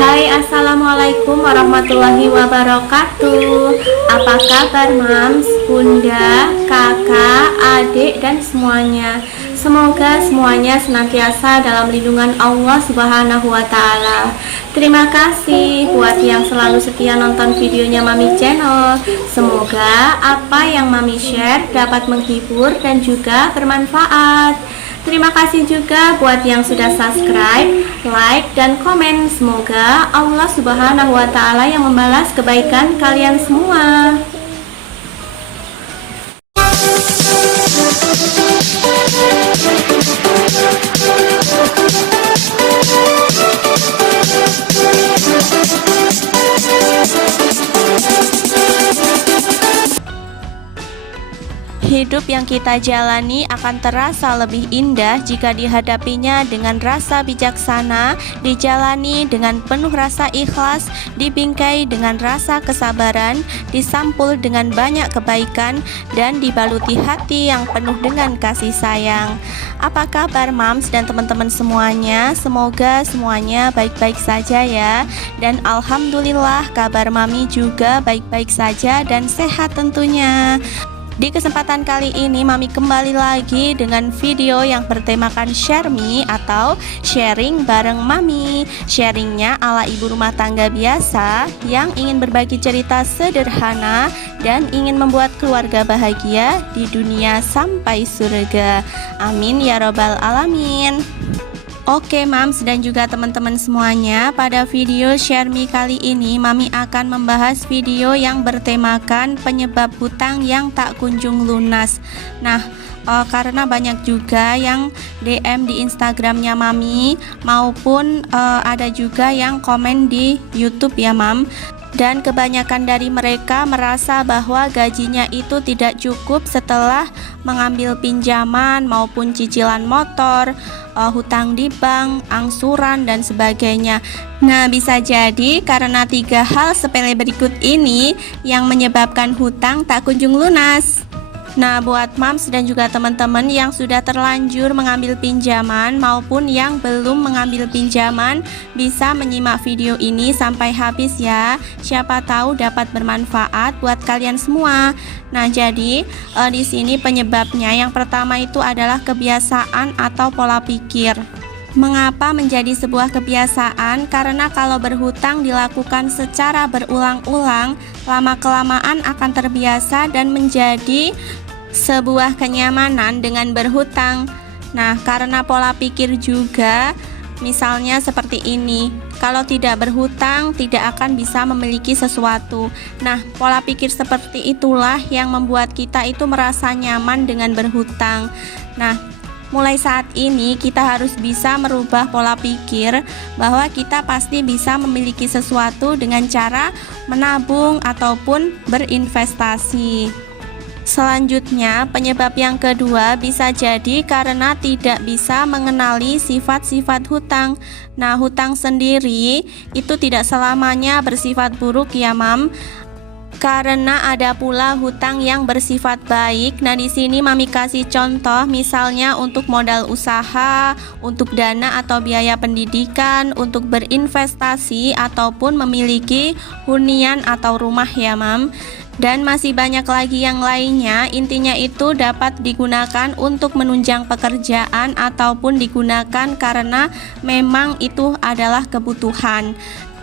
Hai, assalamualaikum warahmatullahi wabarakatuh. Apa kabar mams, bunda, kakak, adik, dan semuanya? Semoga semuanya senantiasa dalam lindungan Allah Subhanahu wa Ta'ala. Terima kasih buat yang selalu setia nonton videonya Mami Channel. Semoga apa yang Mami share dapat menghibur dan juga bermanfaat. Terima kasih juga buat yang sudah subscribe, like, dan komen. Semoga Allah Subhanahu wa Ta'ala yang membalas kebaikan kalian semua. Hidup yang kita jalani akan terasa lebih indah jika dihadapinya dengan rasa bijaksana, dijalani dengan penuh rasa ikhlas, dibingkai dengan rasa kesabaran, disampul dengan banyak kebaikan, dan dibaluti hati yang penuh dengan kasih sayang. Apa kabar mams dan teman-teman semuanya? Semoga semuanya baik-baik saja ya. Dan alhamdulillah kabar mami juga baik-baik saja dan sehat tentunya. Di kesempatan kali ini Mami kembali lagi dengan video yang bertemakan Share Me atau sharing bareng Mami. Sharingnya ala ibu rumah tangga biasa yang ingin berbagi cerita sederhana dan ingin membuat keluarga bahagia di dunia sampai surga. Amin ya robbal alamin. Oke mams dan juga teman-teman semuanya, pada video Share Me kali ini Mami akan membahas video yang bertemakan penyebab hutang yang tak kunjung lunas. Nah, karena banyak juga yang DM di Instagramnya Mami maupun ada juga yang komen di YouTube ya mam. Dan kebanyakan dari mereka merasa bahwa gajinya itu tidak cukup setelah mengambil pinjaman maupun cicilan motor, hutang di bank, angsuran, dan sebagainya. Nah, bisa jadi karena 3 hal sepele berikut ini yang menyebabkan hutang tak kunjung lunas. Nah, buat mams dan juga teman-teman yang sudah terlanjur mengambil pinjaman maupun yang belum mengambil pinjaman, bisa menyimak video ini sampai habis ya. Siapa tahu dapat bermanfaat buat kalian semua. Nah, jadi di sini penyebabnya yang pertama itu adalah kebiasaan atau pola pikir. Mengapa menjadi sebuah kebiasaan? Karena kalau berhutang dilakukan secara berulang-ulang, lama-kelamaan akan terbiasa dan menjadi sebuah kenyamanan dengan berhutang. Nah, karena pola pikir juga, misalnya seperti ini, kalau tidak berhutang tidak akan bisa memiliki sesuatu. Nah, pola pikir seperti itulah yang membuat kita itu merasa nyaman dengan berhutang. Nah, mulai saat ini kita harus bisa merubah pola pikir bahwa kita pasti bisa memiliki sesuatu dengan cara menabung ataupun berinvestasi. Selanjutnya, penyebab yang kedua bisa jadi karena tidak bisa mengenali sifat-sifat hutang. Nah, hutang sendiri itu tidak selamanya bersifat buruk ya mam. Karena ada pula hutang yang bersifat baik. Nah, di sini Mami kasih contoh, misalnya untuk modal usaha, untuk dana atau biaya pendidikan, untuk berinvestasi ataupun memiliki hunian atau rumah ya mam. Dan masih banyak lagi yang lainnya. Intinya itu dapat digunakan untuk menunjang pekerjaan ataupun digunakan karena memang itu adalah kebutuhan.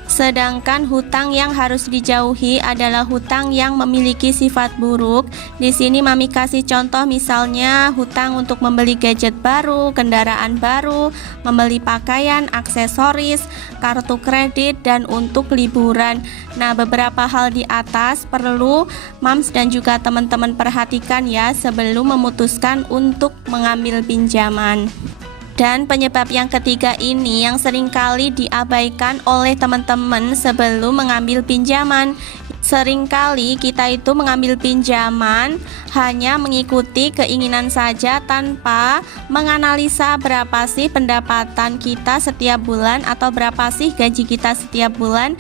Sedangkan hutang yang harus dijauhi adalah hutang yang memiliki sifat buruk. Di sini Mami kasih contoh, misalnya hutang untuk membeli gadget baru, kendaraan baru, membeli pakaian, aksesoris, kartu kredit, dan untuk liburan. Nah, beberapa hal di atas perlu mams dan juga teman-teman perhatikan ya sebelum memutuskan untuk mengambil pinjaman. Dan penyebab yang ketiga ini yang seringkali diabaikan oleh teman-teman sebelum mengambil pinjaman. Seringkali kita itu mengambil pinjaman hanya mengikuti keinginan saja tanpa menganalisa berapa sih pendapatan kita setiap bulan atau berapa sih gaji kita setiap bulan.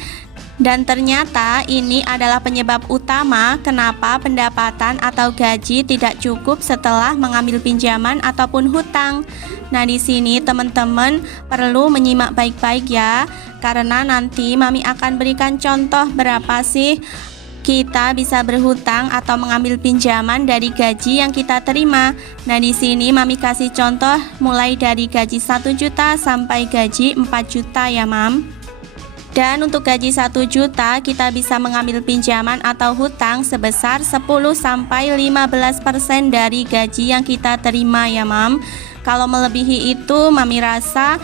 Dan ternyata ini adalah penyebab utama kenapa pendapatan atau gaji tidak cukup setelah mengambil pinjaman ataupun hutang. Nah, di sini teman-teman perlu menyimak baik-baik ya, karena nanti Mami akan berikan contoh berapa sih kita bisa berhutang atau mengambil pinjaman dari gaji yang kita terima. Nah, di sini Mami kasih contoh mulai dari gaji 1 juta sampai gaji 4 juta ya, Mam. Dan untuk gaji 1 juta kita bisa mengambil pinjaman atau hutang sebesar 10-15% dari gaji yang kita terima ya, Mam. Kalau melebihi itu Mami rasa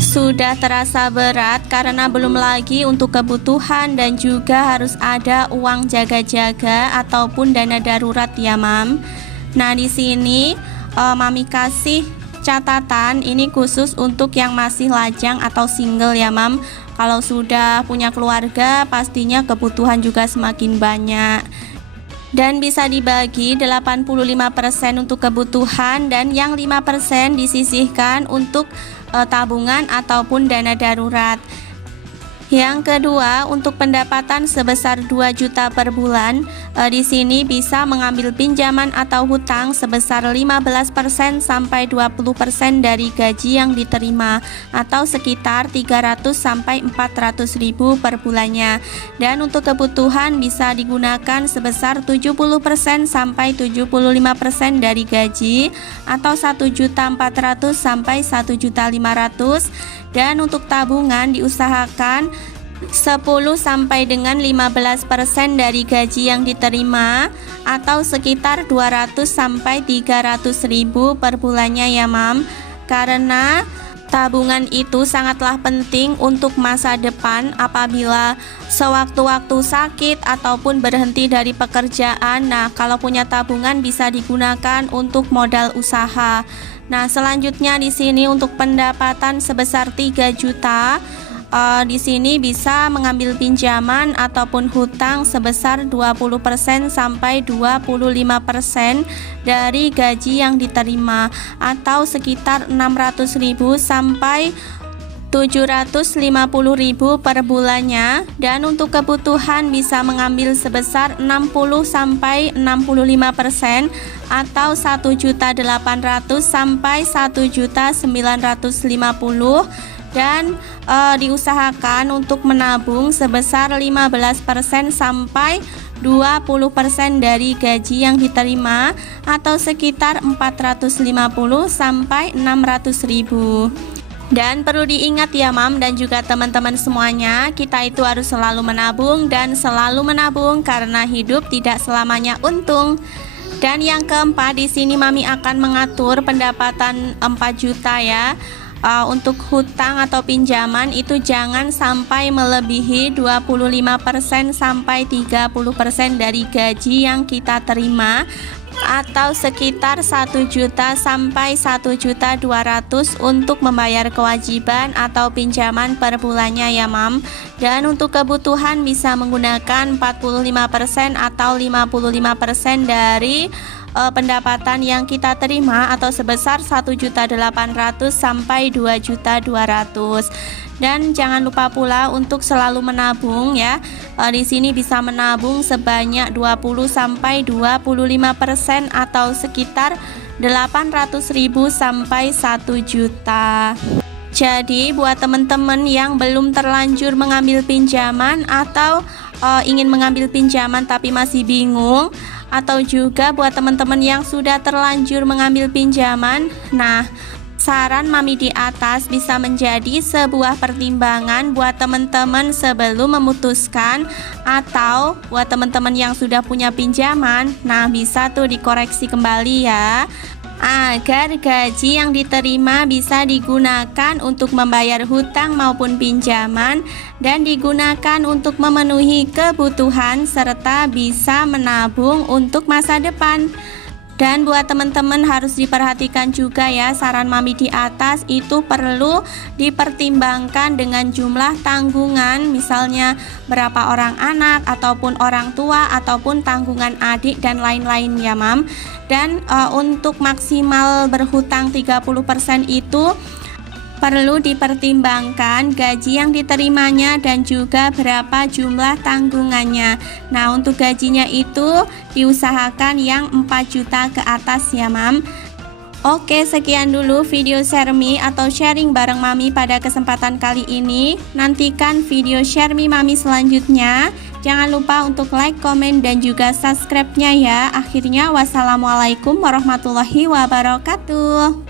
sudah terasa berat karena belum lagi untuk kebutuhan dan juga harus ada uang jaga-jaga ataupun dana darurat ya, Mam. Nah, di sini Mami kasih catatan ini khusus untuk yang masih lajang atau single ya, Mam. Kalau sudah punya keluarga pastinya kebutuhan juga semakin banyak. Dan bisa dibagi 85% untuk kebutuhan dan yang 5% disisihkan untuk tabungan ataupun dana darurat. Yang kedua, untuk pendapatan sebesar 2 juta per bulan, di sini bisa mengambil pinjaman atau hutang sebesar 15% sampai 20% dari gaji yang diterima atau sekitar 300 sampai 400 ribu per bulannya. Dan untuk kebutuhan bisa digunakan sebesar 70% sampai 75% dari gaji atau 1.400.000 sampai 1.500.000. Dan untuk tabungan diusahakan 10 sampai dengan 15% dari gaji yang diterima atau sekitar 200 sampai 300 ribu per bulannya ya, Mam. Karena tabungan itu sangatlah penting untuk masa depan apabila sewaktu-waktu sakit ataupun berhenti dari pekerjaan. Nah, kalau punya tabungan bisa digunakan untuk modal usaha. Nah, selanjutnya di sini untuk pendapatan sebesar 3 juta, di sini bisa mengambil pinjaman ataupun hutang sebesar 20% sampai 25% dari gaji yang diterima atau sekitar 600 ribu sampai 750 ribu per bulannya. Dan untuk kebutuhan bisa mengambil sebesar 60 sampai 65% atau 1.800.000 sampai 1.950.000. Dan diusahakan untuk menabung sebesar 15% sampai 20% dari gaji yang diterima atau sekitar 450 sampai 600 ribu. Dan perlu diingat ya, Mam, dan juga teman-teman semuanya, kita itu harus selalu menabung dan selalu menabung karena hidup tidak selamanya untung. Dan yang keempat, di sini Mami akan mengatur pendapatan 4 juta ya. Untuk hutang atau pinjaman itu jangan sampai melebihi 25% sampai 30% dari gaji yang kita terima atau sekitar 1 juta sampai 1.200.000 untuk membayar kewajiban atau pinjaman per bulannya ya, Mam. Dan untuk kebutuhan bisa menggunakan 45% atau 55% dari pendapatan yang kita terima atau sebesar 1.800.000 sampai 2.200.000. Dan jangan lupa pula untuk selalu menabung ya. Di sini bisa menabung sebanyak 20 sampai 25% atau sekitar 800.000 sampai 1 juta. Jadi buat teman-teman yang belum terlanjur mengambil pinjaman atau ingin mengambil pinjaman tapi masih bingung, atau juga buat teman-teman yang sudah terlanjur mengambil pinjaman, nah, saran Mami di atas bisa menjadi sebuah pertimbangan buat teman-teman sebelum memutuskan. Atau buat teman-teman yang sudah punya pinjaman, nah bisa tuh dikoreksi kembali ya, agar gaji yang diterima bisa digunakan untuk membayar hutang maupun pinjaman dan digunakan untuk memenuhi kebutuhan serta bisa menabung untuk masa depan. Dan buat teman-teman harus diperhatikan juga ya, saran Mami di atas itu perlu dipertimbangkan dengan jumlah tanggungan, misalnya berapa orang anak ataupun orang tua ataupun tanggungan adik dan lain-lain ya, Mam. Dan untuk maksimal berhutang 30% itu Perlu dipertimbangkan gaji yang diterimanya dan juga berapa jumlah tanggungannya. Nah, untuk gajinya itu diusahakan yang 4 juta ke atas ya, Mam. Oke, sekian dulu video share me atau sharing bareng Mami pada kesempatan kali ini. Nantikan video share me Mami selanjutnya. Jangan lupa untuk like, komen, dan juga subscribe-nya ya. Akhirnya, wassalamualaikum warahmatullahi wabarakatuh.